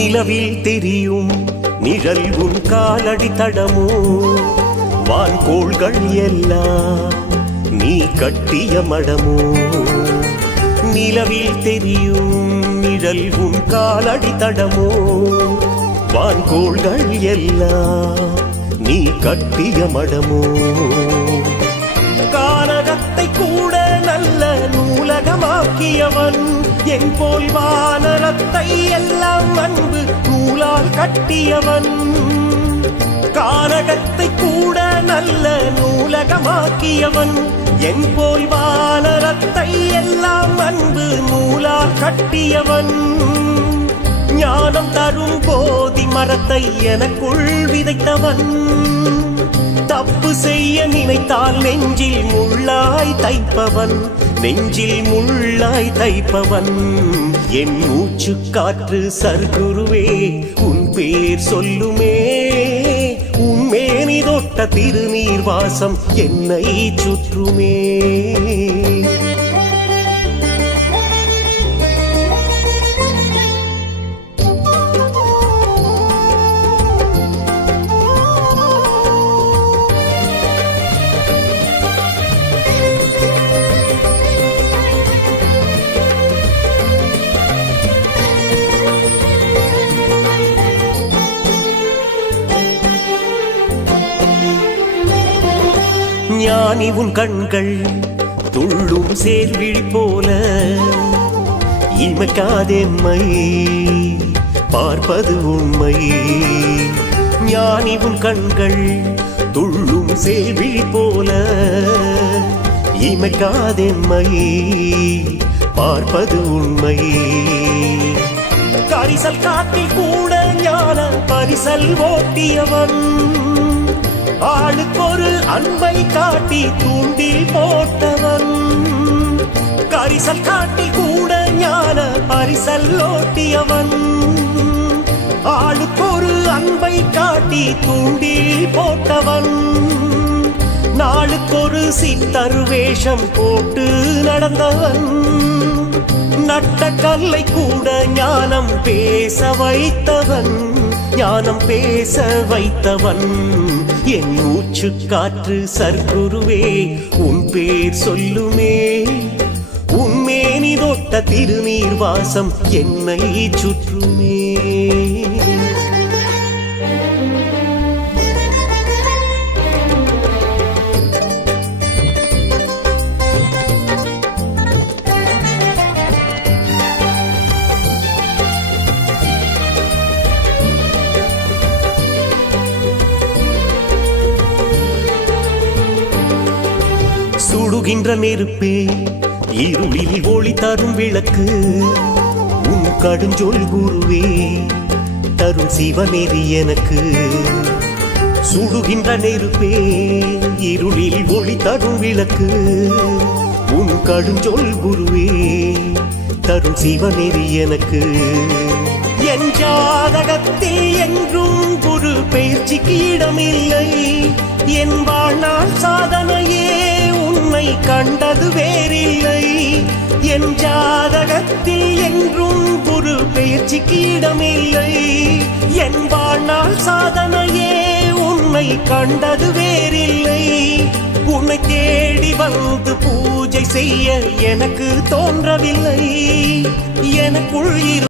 நிலவில் தெரியும் நிழல் உன் காலடி தடமோ? வான்கோள்கள் எல்லாம் நீ கட்டிய மடமோ? நிலவில் தெரியும் நிழல் உன் காலடி தடமோ? வான்கோள்கள் எல்லாம் நீ கட்டிய மடமோ? கூட நல்ல நூலகமாக்கியவன். என் போல் வானரத்தை எல்லாம் அன்பு நூலால் கட்டியவன். காரகத்தை கூட நல்ல நூலகமாக்கியவன். என் போல் வானரத்தை எல்லாம் அன்பு நூலால் கட்டியவன். ஞானம் தரும் போதி மரத்தை எனக்குள் விதைத்தவன். தப்பு செய்ய நினைத்தால் நெஞ்சில் முள்ளாய் தைப்பவன் நெஞ்சில் முள்ளாய் தைப்பவன். என் மூச்சு காற்று சர்க்குருவே உன் பேர் சொல்லுமே. உன் மேனி தொட்ட திருநீர் வாசம் என்னை சுற்றுமே. ஞானி உன் கண்கள் துள்ளும் சேர்விழி போல. இமைக்காதெம்மை பார்ப்பது உண்மை. ஞானி உன் கண்கள் துள்ளும் சேர்விழி போல. இமைக்காதெம்மை பார்ப்பது உண்மை. கரிசல் காட்டில் கூட ஞான பரிசல் ஓட்டியவன். ஆளுக்கொரு அன்பை காட்டி தூண்டில் போட்டவன். கரிசல் காட்டி கூட ஞான பரிசல் ஓட்டியவன். ஆளுக்கொரு அன்பை காட்டி தூண்டில் போட்டவன். நாளுக்கொரு சித்தர் வேஷம் போட்டு நடந்தவன். நட்ட கல்லை கூட ஞானம் பேச வைத்தவன். ஞானம் பேச வைத்தவன். என் மூச்சு காற்று சர்க்குருவே உன் பேர் சொல்லுமே. உன்மேனி தோட்ட திருநீர் வாசம் என்னை சுற்றுமே. போகின்ற நெருப்பே இருளில் ஒளி தரும் விளக்கு. உன் கடுஞ்சொல் குருவே தரும் சிவநெறி எனக்கு. சுடுகின்ற நெருப்பே இருளில் ஒளி தரும் விளக்கு. உன் கடுஞ்சொல் குருவே தரும் சிவநெறி எனக்கு. என் ஜாதகத்தில் என்றும் குரு பயிற்சிக்கு இடமில்லை. என் வாழ்நாள் சாதனையே உன்னை கண்டது வேறில்லை. என் ஜாதகத்தில் என்றும் குரு பயிற்சி இடமில்லை. என் வாழ்நாள் சாதனையே உன்னை கண்டது வேறில்லை. உன்னை தேடி வந்து பூஜை செய்ய எனக்கு தோன்றவில்லை. எனக்குள் இரு